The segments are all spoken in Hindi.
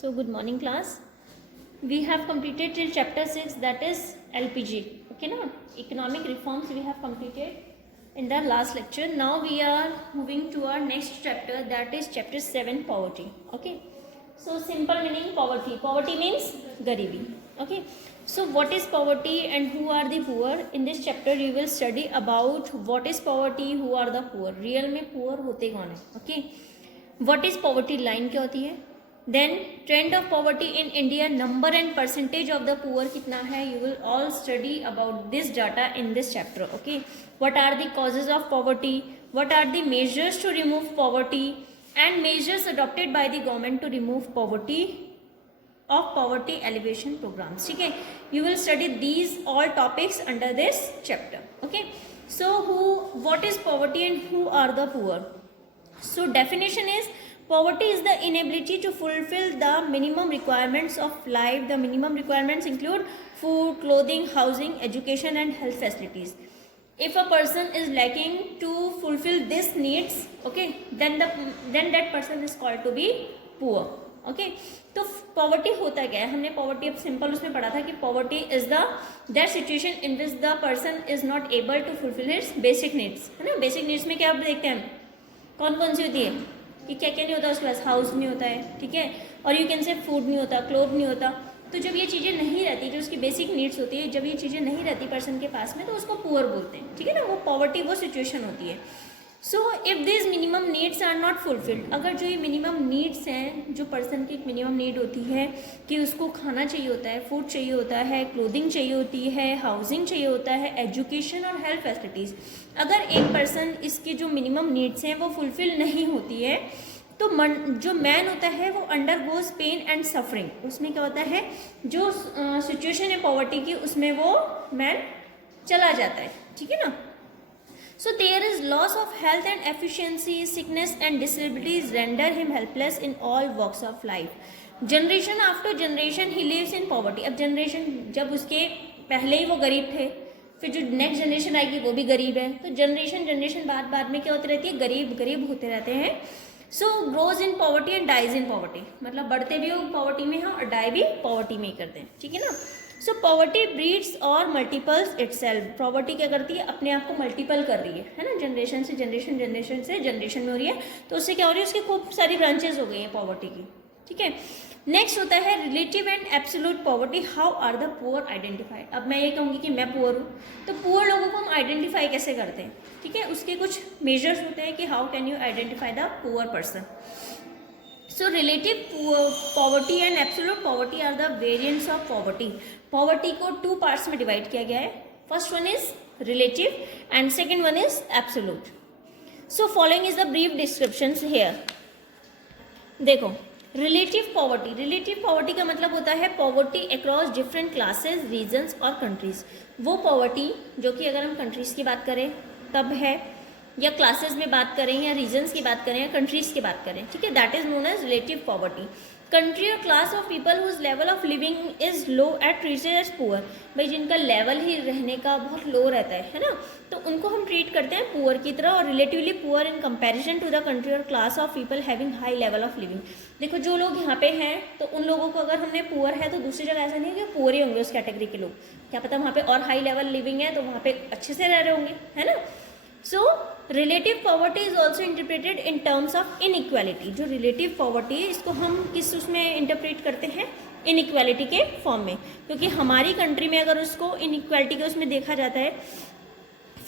So good morning class. We have completed till chapter 6, that is LPG. Okay, now economic reforms we have completed in the last lecture. Now we are moving to our next chapter, that is chapter 7, poverty. Okay, so simple meaning poverty. Poverty means garibi. Okay, so what is poverty and who are the poor? In this chapter you will study about what is poverty, who are the poor. Real में poor होते कौन है? Okay, what is poverty line क्या होती है? Then trend of poverty in India, number and percentage of the poor कितना है? You will all study about this data in this chapter. Okay, what are the causes of poverty? What are the measures to remove poverty and measures adopted by the government to remove poverty of poverty alleviation programs. ठीक है, you will study these all topics under this chapter. Okay, so what is poverty and who are the poor? So definition is, poverty is the inability to fulfill the minimum requirements of life. The minimum requirements include food, clothing, housing, education and health facilities. If a person is lacking to fulfill these needs, okay, then that person is called to be poor. Okay, तो पॉवर्टी होता क्या है? हमने पॉवर्टी अब सिंपल उसमें पढ़ा था कि poverty is that situation in which the person is not able to fulfil his basic needs, है ना. बेसिक नीड्स में क्या आप देखते हैं, कौन कौन सी होती है कि क्या क्या नहीं होता उसके पास? हाउस नहीं होता है, ठीक है, और यू कैन से फूड नहीं होता, क्लोथ नहीं होता. तो जब ये चीज़ें नहीं रहती, जो उसकी बेसिक नीड्स होती है, जब ये चीज़ें नहीं रहती पर्सन के पास में, तो उसको पुअर बोलते हैं. ठीक है ना, वो पॉवर्टी वो सिचुएशन होती है. So if this minimum needs are not fulfilled, अगर जो ये मिनिमम नीड्स हैं, जो पर्सन की एक मिनिमम नीड होती है कि उसको खाना चाहिए होता है, फूड चाहिए होता है, क्लोथिंग चाहिए होती है, हाउसिंग चाहिए होता है, एजुकेशन और हेल्थ फैसिलिटीज़, अगर एक पर्सन इसकी जो मिनिमम नीड्स हैं वो फुलफिल नहीं होती है, तो जो मैन होता है वो undergoes pain and suffering. उसमें क्या होता है, जो सिचुएशन है पॉवर्टी की, उसमें वो मैन चला जाता है. ठीक है ना. So there is loss of health and efficiency, sickness and disabilities render him helpless in all walks of life. Generation after generation he lives in poverty. अब जनरेशन, जब उसके पहले ही वो गरीब थे, फिर जो नेक्स्ट जनरेशन आएगी वो भी गरीब है, तो जनरेशन बाद में क्या होती रहती है, गरीब होते रहते हैं. So grows in poverty and dies in poverty, मतलब बढ़ते भी वो पॉवर्टी में हैं और डाई भी पॉवर्टी में ही करते हैं. ठीक है ना. सो पॉवर्टी ब्रीड्स और मल्टीपल्स इटसेल्फ. पॉवर्टी क्या करती है, अपने आप को मल्टीपल कर रही है ना, जनरेशन से जनरेशन में हो रही है, तो उससे क्या हो रही है, उसकी खूब सारी ब्रांचेस हो गई हैं पॉवर्टी की. ठीक है. नेक्स्ट होता है relative and absolute poverty. How are the poor identified. अब मैं ये कहूँगी कि मैं पुअर हूँ, तो पुअर लोगों को हम आइडेंटिफाई कैसे करते हैं? ठीक है, उसके कुछ मेजर्स होते हैं कि how can you identify the poor person. So relative poverty and absolute poverty are the variants of poverty. Poverty को 2 पार्ट्स में डिवाइड किया गया है. First one is relative and second one is absolute. So following is the brief description here. देखो, रिलेटिव पॉवर्टी का मतलब होता है poverty across different classes, regions और कंट्रीज. वो पॉवर्टी जो कि अगर हम कंट्रीज की बात करें तब है, या क्लासेस में बात करें, या रीजन्स की बात करें, या कंट्रीज की बात करें. ठीक है, that is known as relative poverty. Country और class of people whose level of living is low at treated as poor. भाई जिनका लेवल ही रहने का बहुत लो रहता है ना, तो उनको हम ट्रीट करते हैं पुअर की तरह, और relatively poor in comparison to the country और class of people having high level of living. देखो, जो लोग यहाँ पे हैं, तो उन लोगों को अगर हमने पुअर है तो दूसरी जगह ऐसा नहीं है कि पुअर ही होंगे उस कैटेगरी के लोग. क्या पता वहाँ पे और हाई लेवल लिविंग है तो वहाँ पे अच्छे से रह रहे होंगे, है ना. सो relative poverty is also interpreted in terms of inequality. जो रिलेटिव पॉवर्टी है, इसको हम किस उसमें इंटरप्रेट करते हैं? इनइक्वालिटी के फॉर्म में, क्योंकि हमारी कंट्री में अगर उसको इनइक्वालिटी के उसमें देखा जाता है,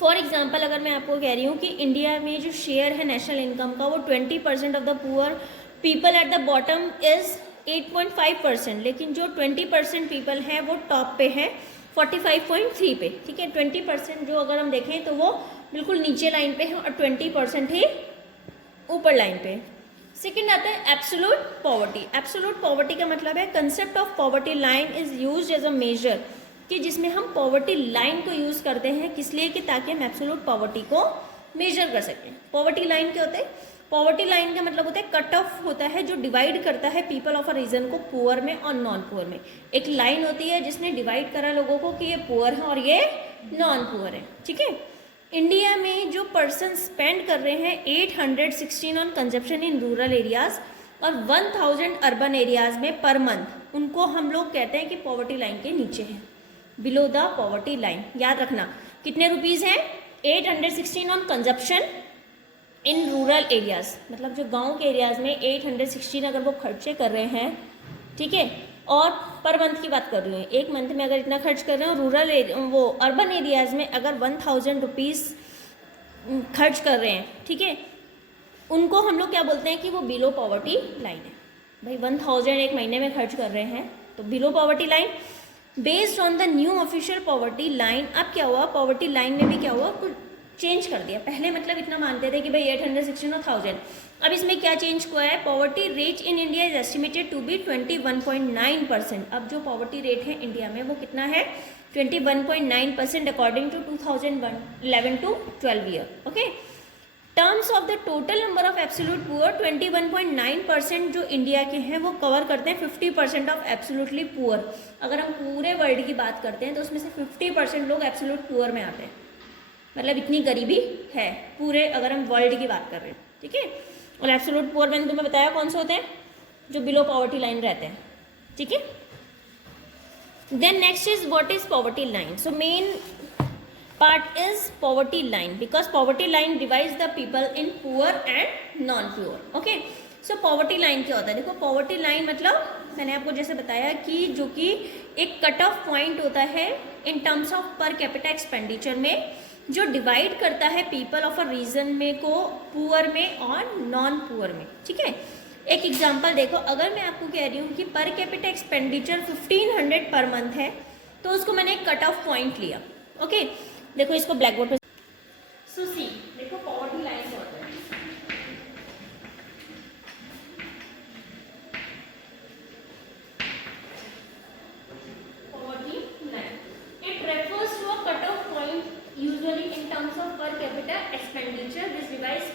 फॉर एग्जाम्पल अगर मैं आपको कह रही हूँ कि इंडिया में जो शेयर है नेशनल इनकम का, वो 20% of the poor people at the bottom is 8.5%, लेकिन जो 20% पीपल हैं वो टॉप पे है 45.3 पे. ठीक है, 20% जो अगर हम देखें तो वो बिल्कुल नीचे लाइन पे है और 20% ही ऊपर लाइन पे. सेकेंड आता है एब्सोल्यूट पॉवर्टी. एब्सोल्यूट पॉवर्टी का मतलब है concept of poverty line is used as a measure, कि जिसमें हम पॉवर्टी लाइन को यूज़ करते हैं, किस लिए कि ताकि हम एब्सोल्यूट पॉवर्टी को मेजर कर सकें. पॉवर्टी लाइन क्या होता है? पॉवर्टी लाइन का मतलब होता है कट ऑफ होता है जो डिवाइड करता है पीपल ऑफ अ रीजन को पुअर में और नॉन पुअर में. एक लाइन होती है जिसने डिवाइड करा लोगों को कि ये पुअर है और ये नॉन पुअर है. ठीक है. इंडिया में जो पर्सन स्पेंड कर रहे हैं 816 on consumption in rural areas, और 1000 अर्बन एरियाज में पर मंथ, उनको हम लोग कहते हैं कि पॉवर्टी लाइन के नीचे है, बिलो द पॉवर्टी लाइन। याद रखना कितने रुपीज़ हैं, 816 on consumption in rural areas, मतलब जो गांव के एरियाज में 816 अगर वो खर्चे कर रहे हैं, ठीक है, और पर मंथ की बात कर रही हूँ, एक मंथ में अगर इतना खर्च कर रहे हैं, रूरल वो अर्बन एरियाज में अगर 1000 रुपीज़ खर्च कर रहे हैं, ठीक है, उनको हम लोग क्या बोलते हैं कि वो बिलो पॉवर्टी लाइन है। भाई 1000 एक महीने में खर्च कर रहे हैं तो below poverty line. Based on the new official poverty line, अब क्या हुआ, पॉवर्टी लाइन में भी क्या हुआ, कुछ चेंज कर दिया। पहले मतलब इतना मानते थे कि भाई 816 और 1000, अब इसमें क्या चेंज हुआ है, poverty rate in India is estimated to be 21.9%। अब जो पॉवर्टी रेट है इंडिया में वो कितना है, 21.9% according to 2011 to 12 year. Okay, terms of the total number of absolute poor 21.9% जो इंडिया के हैं वो कवर करते हैं 50% ऑफ एब्सोल्युटली पुअर। अगर हम पूरे वर्ल्ड की बात करते हैं तो उसमें से 50% लोग एब्सोल्यूट पुअर में आते हैं, मतलब इतनी गरीबी है पूरे, अगर हम वर्ल्ड की बात कर रहे हैं, ठीक है। और एब्सोल्यूट पुअर मैंने तुम्हें बताया कौन से होते हैं, जो बिलो पॉवर्टी लाइन रहते हैं, ठीक है। Then next is what is poverty line. So main part is poverty line because poverty line divides the people in poor and non poor. Okay, so poverty line क्या होता है, देखो poverty line मतलब मैंने आपको जैसे बताया कि जो कि एक कट ऑफ पॉइंट होता है in terms of per capita expenditure में, जो डिवाइड करता है पीपल ऑफ अ रीजन में को पुअर में और नॉन पुअर में, ठीक है। एक एग्जांपल देखो, अगर मैं आपको कह रही हूँ कि पर कैपिटा एक्सपेंडिचर 1500 पर मंथ है तो उसको मैंने एक कट ऑफ पॉइंट लिया। ओके, देखो इसको ब्लैक बोर्ड पे, सो सी देखो पॉवर्टी लाइन क्या होता है, poverty line it refers to a cut off point usually in terms of per capita expenditure this divides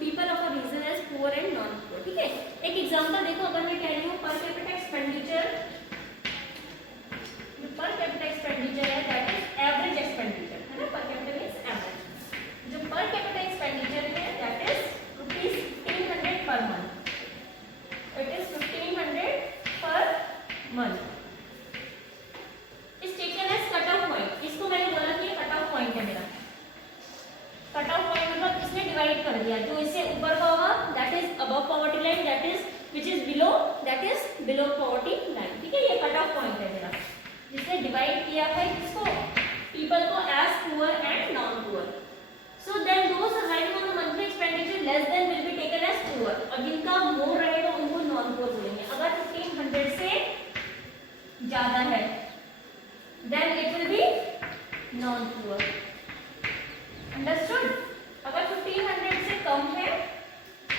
people of a region as poor and non poor, ठीक है। एक एग्जांपल देखो, अगर मैं कह रही हूँ per capita expenditure, per capita expenditure है दैट इज एवरेज एक्सपेंडिचर, है ना, पर कैपिटा मींस एवरेज। जो पर कैपिटा एक्सपेंडिचर है that is ₹1500 per month, it is 1500 per month is taken as cut off point. इसको मैंने बोला कि ये कट ऑफ पॉइंट है मेरा, कट ऑफ पॉइंट मतलब इसने डिवाइड कर दिया, जो इससे ऊपर का होगा that is above poverty line, that is which is below, that is below poverty line, ठीक है। ये कट ऑफ पॉइंट है मेरा, जिसने डिवाइड किया है किसको, पीपल को as poor and non poor. So then those having on a monthly expenditure less than will be taken as poor, और जिनका मोर रहेगा उनको नॉन पुअर बोलेंगे। अगर 1500 से ज्यादा है then it will be non poor, understood. अगर 1500 से कम है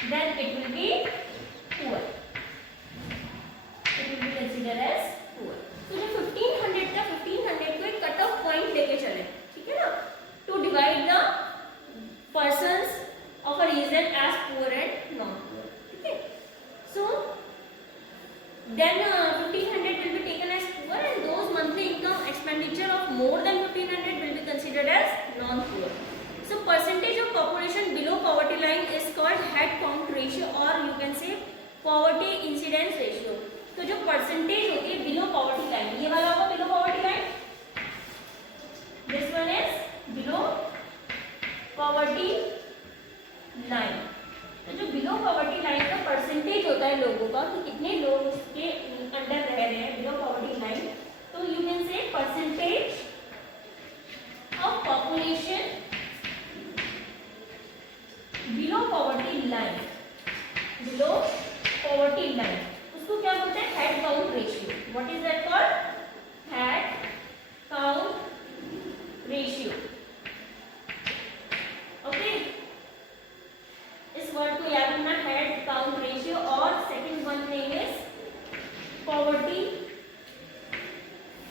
then it will be poor, it will be consider as poor. तो जो 1500 था, 1500 को एक कट ऑफ पॉइंट लेके चले, ठीक है ना, to divide the persons of a region as poor and non poor, ठीक है। So then 1500 will be taken as poor and those monthly income expenditure of more than 1500 will be considered as non poor. So percentage of population below poverty line is called head count ratio और you can say poverty incidence ratio. तो जो परसेंटेज होती है बिलो पॉवर्टी लाइन, ये वाला होगा below poverty line, this one is below poverty line. तो जो बिलो पॉवर्टी लाइन का परसेंटेज होता है लोगों का कि कितने लोग उसके अंडर रह रहे हैं बिलो पॉवर्टी लाइन, तो यू कैन से percentage of population below poverty line, below poverty line उसको क्या बोलते हैं, head count ratio. What is that called, head count ratio. Okay, इस वर्ड को याद रखना, हेड काउंट रेशियो। और second one name is poverty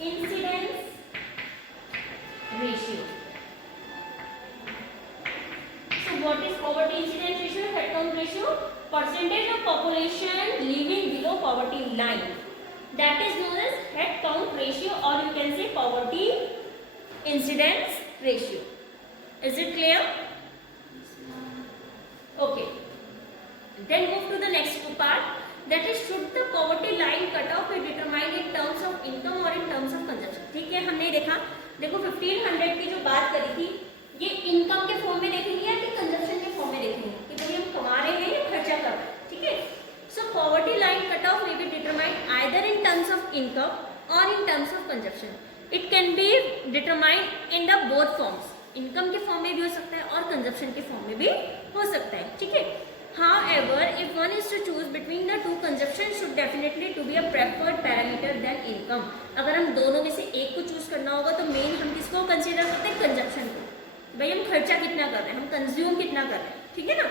incidence ratio. So what is poverty incidence ratio, head count ratio? Percentage of population living below poverty line, that is known as head count ratio or you can say poverty incidence ratio. Is it clear? Okay. Then move to the next part. That is should the poverty line cut of B determined in terms of income और इन टर्म्स ऑफ कंजप्शन। ठीक है, हमने देखा, देखो 1500 की जो बात करी थी, ये इनकम के फॉर्म में देखेंगे या कि कंजप्शन के फॉर्म में देखेंगे कि भाई हम कमा रहे हैं या खर्चा कर रहे हैं। ठीक है, so poverty line cut off may be determined either in terms of income और in terms of consumption. It can be determined in the both forms, income के फॉर्म में भी हो सकता है और कंजप्शन के फॉर्म में भी हो सकता है। ठीक है, however if one is to choose between the two, consumption should definitely to be a preferred parameter than income। अगर हम दोनों में से एक को चूज करना होगा तो मेन हम किसको कंसीडर करते हैं, कंजप्शन को। भाई हम खर्चा कितना कर रहे हैं, हम कंज्यूम कितना कर रहे हैं। ठीक है ना,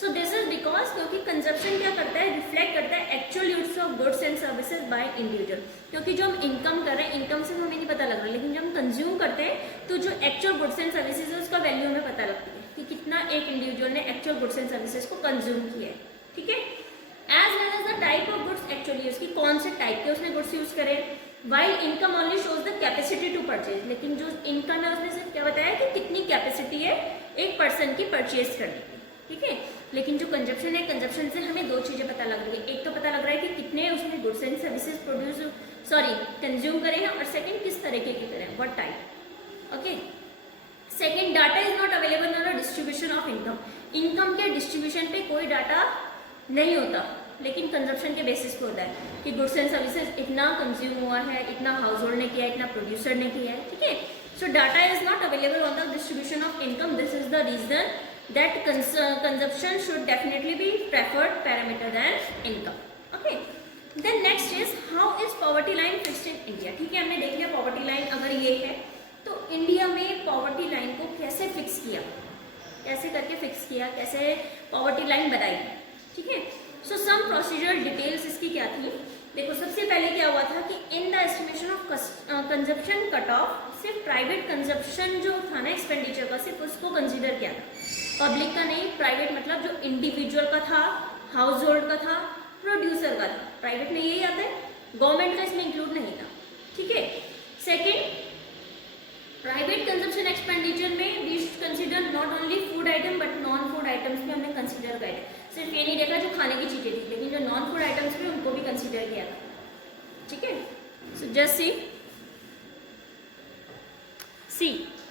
सो दिस इज बिकॉज क्योंकि कंजप्शन क्या करता है, रिफ्लेक्ट करता है actual use of goods and services by individual. क्योंकि जो हम इनकम कर रहे हैं, इनकम से हमें नहीं पता लग रहा, लेकिन जब हम कंज्यूम करते हैं तो जो एक्चुअल गुड्स एंड सर्विसेज है उसका वैल्यू हमें पता लगती है कि कितना एक इंडिविजुअल ने एक्चुअल गुड्स एंड सर्विसेज को कंज्यूम किया है। ठीक है, as well as the type of goods actually use, की कौन से टाइप के उसने गुड्स यूज करे। While income only shows the capacity to purchase, लेकिन जो इनकम है उसने सिर्फ क्या बताया कि कितनी कैपेसिटी है एक पर्सन की परचेज करने की। ठीक है, लेकिन जो कंजप्शन है, कंजप्शन से हमें दो चीजें पता लग रही है, एक तो पता लग रहा है कि कितने उसने गुड्स एंड सर्विसेज कंज्यूम करे हैं, और सेकंड किस तरीके के करें, what type. Okay, second, data is not available on distribution of income. Income के डिस्ट्रीब्यूशन पे कोई डाटा नहीं होता, लेकिन कंजप्शन के बेसिस पे होता है कि गुड्स एंड सर्विसेज इतना कंज्यूम हुआ है, इतना हाउस होल्ड ने किया है, इतना प्रोड्यूसर ने किया है। ठीक है, so data is not available on the distribution of income, this is the reason that consumption should definitely be preferred parameter than income. Okay, then next is how is poverty line fixed in India। ठीक है, हमने देख लिया poverty line अगर ये है तो इंडिया में poverty line को कैसे फिक्स किया, कैसे करके फिक्स किया, कैसे poverty line बनाई। ठीक है, so some procedural details इसकी क्या थी। देखो सबसे पहले क्या हुआ था कि in the estimation of consumption cut off सिर्फ प्राइवेट कंजप्शन जो था ना एक्सपेंडिचर का, सिर्फ उसको कंसीडर किया था, पब्लिक का नहीं। प्राइवेट मतलब जो इंडिविजुअल का था, हाउस होल्ड का था, प्रोड्यूसर का था, प्राइवेट में यही आता है, गवर्नमेंट का इसमें इंक्लूड नहीं था। ठीक है, सेकेंड, प्राइवेट कंजप्शन एक्सपेंडिचर में we consider not only food item but non food items भी हमने कंसीडर करे। सिर्फ ये नहीं देखा जो खाने की चीजें थी, लेकिन जो नॉन फूड आइटम्स भी उनको भी कंसीडर किया था। ठीक है, so just see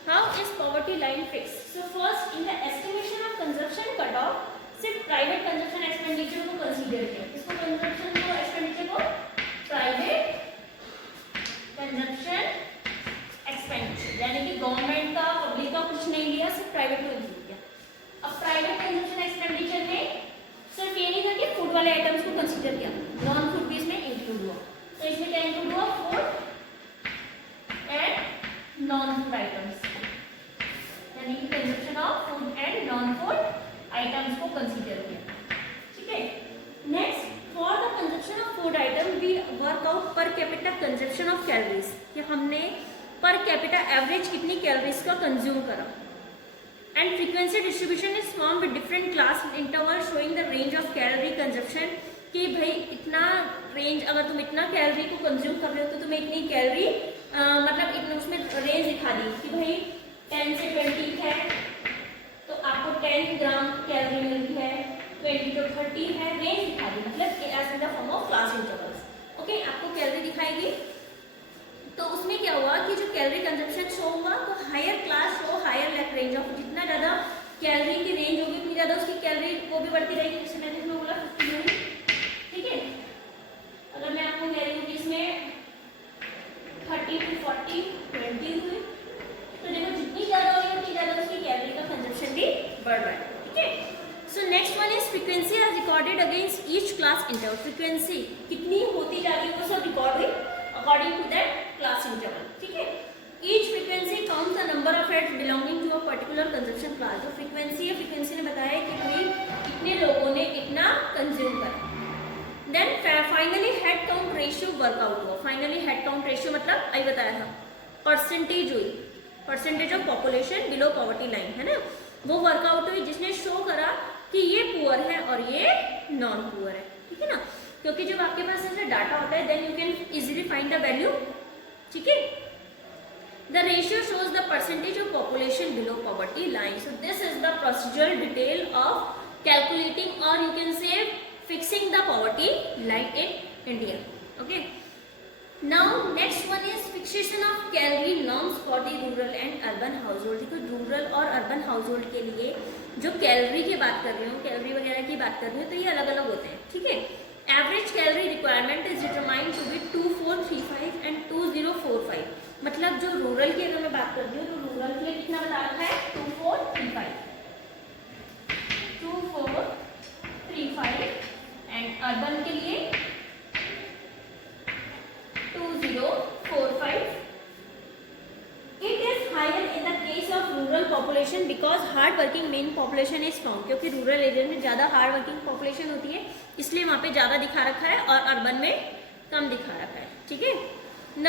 how is poverty line fix. So first in the estimation of consumption cut off सिर्फ प्राइवेट कंजप्शन एक्सपेंडिचर को कंसीडर किया, इसको कंजप्शन को एक्सपेंडिचर को प्राइवेट कंजप्शन एक्सपेंडिचर, यानी कि गवर्नमेंट का पब्लिक का कुछ नहीं लिया, सिर्फ प्राइवेट को इंक्लूड किया। अब प्राइवेट कंजप्शन एक्सपेंडिचर में सिर्फ ये नहीं था कि फूड वाले आइटम्स को कंसीडर किया, नॉन फूड भी इसमें इंक्लूड हुआ। तो इसमें क्या इंक्लूड हुआ, food and non food items, यानी कि consumption of food and non food items को कंसीडर किया। ठीक है, next, for the consumption of food item we work out per capita consumption of calories, कि हमने पर कैपिटा एवरेज कितनी कैलोरीज का कंज्यूम करा। And frequency distribution is form with different class interval showing the range of calorie consumption, कि भाई इतना रेंज, अगर तुम इतना कैलोरी को कंज्यूम कर रहे हो तो तुम्हें इतनी कैलोरी मतलब इतना उसमें रेंज दिखा दी कि भाई 10 से 20 है तो आपको 10 ग्राम कैलोरी मिलती है, 20 to 30 है, रेंज दिखा दी, मतलब as in the form of class intervals. Okay, आपको कैलोरी दिखाएगी, तो उसमें क्या हुआ कि जो कैलोरी कंजप्शन शो हुआ तो higher class show higher left range of, जितना ज़्यादा कैलोरी की रेंज होगी उतनी ज़्यादा उसकी कैलोरी वो भी बढ़ती रहेगी। जैसे मैंने इसमें बोला 50 होगी। ठीक है, अगर मैं आपको कह रही हूँ कि इसमें 30 to 40 20 हुई, तो देखो जितनी ज़्यादा होगी उतनी ज़्यादा उसकी कैलोरी का कंजप्शन भी बढ़ रहा है। ठीक है, so next one is frequency are recorded against each class interval. Frequency कितनी होती जा रही है वो सब रिकॉर्ड हुई according to that class interval। ठीक है, each frequency counts the number of heads belonging to a particular consumption class। जो फ्रीक्वेंसी है, फ्रीक्वेंसी ने बताया कि भाई कितने लोगों ने कितना कंज्यूम करा। Then finally head count ratio work out हुआ। फाइनली हेड काउंट रेशियो मतलब अभी बताया था परसेंटेज हुई, percentage of population below poverty line, है ना, वो वर्कआउट हुई जिसने शो करा कि ये पुअर है और ये नॉन पुअर है। ठीक है ना, क्योंकि जब आपके पास ऐसा डाटा होता है then you can easily find the value. ठीक है, the ratio shows the percentage of population below poverty line. So this is the procedural detail of calculating और you can say fixing the poverty line in India. Okay. Now next one is fixation of calorie norms for the rural and urban household. देखो रूरल और अर्बन हाउसहोल्ड के लिए जो कैलोरी की बात कर रही हूँ, कैलोरी वगैरह की बात कर रही हूँ, तो ये अलग अलग होते हैं, ठीक है. Average calorie requirement is determined to be 2435 and 2045. मतलब जो रूरल की अगर मैं बात करती हूँ तो रूरल के लिए कितना बता रखा है 2435 एंड अर्बन के लिए 2045. It is higher in the case of rural population because hard working main population is strong. क्योंकि रूरल एरिया में ज़्यादा हार्ड वर्किंग पॉपुलेशन होती है, इसलिए वहाँ पे ज़्यादा दिखा रखा है और अर्बन में कम दिखा रखा है, ठीक है.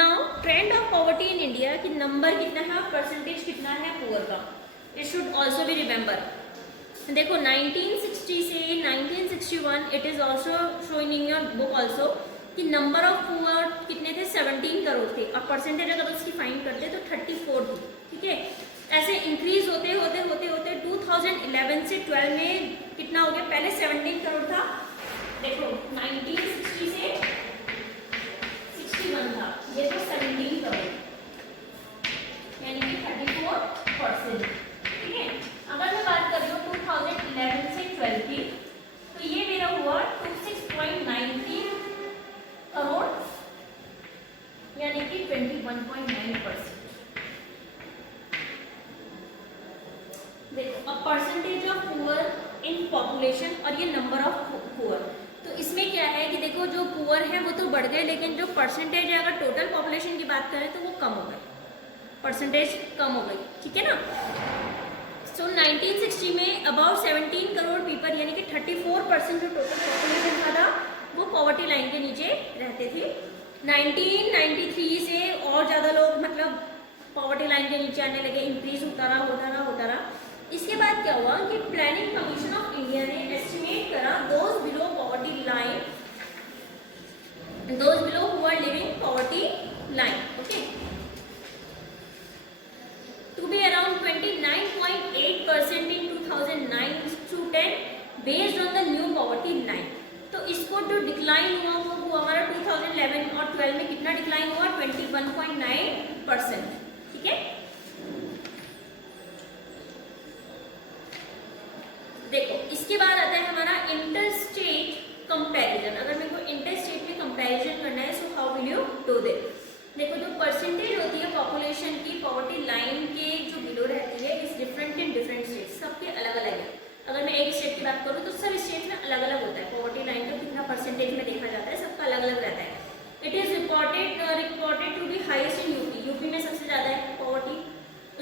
Now trend of poverty in India कि नंबर कितना है और परसेंटेज कितना है पुअर का. It should also be remember. देखो 1960 से 1961 it is also showing in your book also कि नंबर ऑफ पुअर कितने थे 17 करोड़ थे और परसेंटेज अगर उसकी फाइंड करते तो 34 थी, ठीक है. ऐसे इंक्रीज होते होते होते होते 2011 से 12 में कितना हो गया. पहले 17 करोड़ था, देखो 1960 से 61 था, ये तो 17 करोड़ यानी कि 34%, ठीक है. अगर मैं बात कर रही हूँ 2011 से 12 की तो ये मेरा हुआ 26.93 करोड़ यानी कि 21.9%. देखो अब percentage of poor in population और ये नंबर ऑफ पुअर. तो इसमें क्या है कि देखो जो पुअर है वो तो बढ़ गए, लेकिन जो परसेंटेज है अगर टोटल पॉपुलेशन की बात करें तो वो कम हो गई, परसेंटेज कम हो गई, ठीक है ना. सो 1960 में अबाउट 17 करोड़ पीपल यानी कि 34% जो टोटल पॉपुलेशन था वो पॉवर्टी लाइन के नीचे रहते थे. 1993 से और ज़्यादा लोग मतलब पॉवर्टी लाइन के नीचे आने लगे, इंक्रीज होता रहा होता रहा होता रहा. इसके बाद क्या हुआ कि प्लानिंग कमीशन ऑफ इंडिया ने एस्टिमेट करा those below poverty line, those below who are living poverty line, okay, to be around 29.8% in 2009 to 10 based on the new poverty line. तो इसको जो डिक्लाइन हुआ वो हमारा 2011 और 12 में कितना डिक्लाइन हुआ 21.9%, ठीक है. देखो इसके बाद आता है हमारा इंटर स्टेट कंपैरिजन. अगर मेरे को इंटर स्टेट में कंपैरिजन करना है so how will you do this. देखो जो परसेंटेज होती है पॉपुलेशन की पॉवर्टी लाइन के जो बिलो रहती है is different in different state, सबके अलग अलग है. अगर मैं एक स्टेट की बात करूँ तो सब स्टेट में अलग अलग होता है पॉवर्टी लाइन का कितना परसेंटेज में देखा जाता है, सबका अलग अलग रहता है. It is reported to be highest in UP. UP में सबसे ज़्यादा है पॉवर्टी,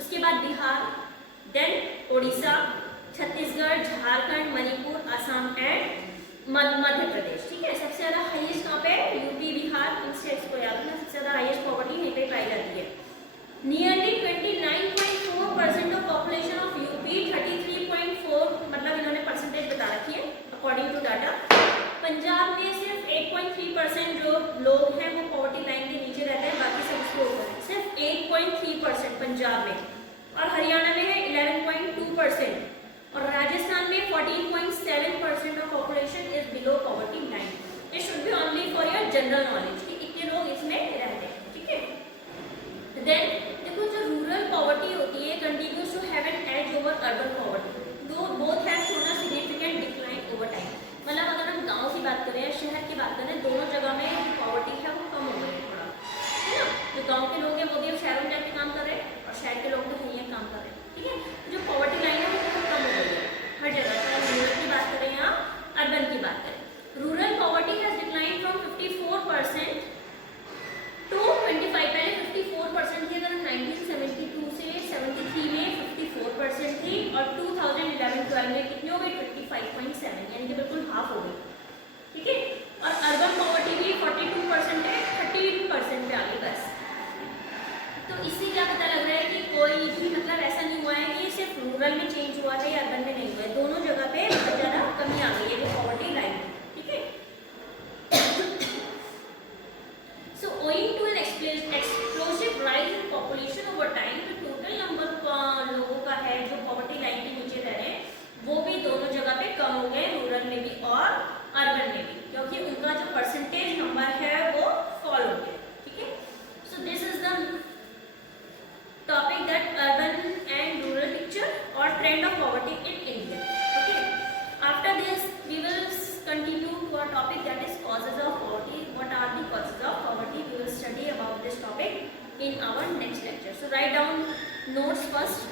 उसके बाद बिहार, देन उड़ीसा, छत्तीसगढ़, झारखंड, मणिपुर, असम एंड मध्य प्रदेश, ठीक है. सबसे ज़्यादा हाईएस्ट कहाँ पे यूपी, बिहार, इन स्टेट्स को याद रखना. सबसे ज़्यादा हाईएस्ट पॉवर्टी यहीं पे पाई जाती है. Nearly 29.4% of population of UP, 33.4 मतलब इन्होंने परसेंटेज बता रखी है अकॉर्डिंग टू डाटा. पंजाब में सिर्फ 8.3% जो लोग हैं वो पॉवर्टी लाइन के नीचे रहते हैं, बाकी सब उसके ऊपर है. सिर्फ 8.3% पंजाब में, और हरियाणा में है 11.2% और राजस्थान में 14.7% of population is below poverty line. It should be only for your general knowledge कि इतने लोग इसमें रहते हैं, ठीक है. देन देखो जो रूरल पॉवर्टी होती है continues to have an edge over urban poverty. Though both have shown a significant decline over time. मतलब अगर हम गांव की बात करें या शहर की बात करें, दोनों जगह में पॉवर्टी है वो कम हो गई है थोड़ा, है ना. जो गांव के लोग हैं वो भी अब शहरों में जाके काम कर रहे हैं और शहर के लोग तो यहीं काम कर रहे हैं, ठीक है. जो पॉवर्टी लाइन है वो कम हो गई है हर जगह, चाहे रूरल की बात करें या अर्बन की बात करें. Rural poverty has decline from 54% to 25. पहले 54% थी, अगर 1972 से 73 में 54% थी और 2011-12 में कितनी हो गई 25.7 यानी कि बिल्कुल हाफ हो गई, ठीक है. और अर्बन पॉवर्टी भी 42% है, 13% पे आ गई बस. तो इससे क्या पता लग रहा है कि कोई भी मतलब ऐसा नहीं हुआ है कि सिर्फ रूरल में चेंज हुआ है या अर्बन में नहीं हुआ है, दोनों जगह पे बहुत ज़्यादा कमी आ गई है जो पॉवर्टी लाइन, ठीक है. So owing to an explosive rise in population over time, जो टोटल नंबर लोगों का है जो पॉवर्टी लाइन के नीचे रह रहे हैं वो भी दोनों जगह पे कम हो गए, रूरल में भी और urban in our next lecture. So write down notes first.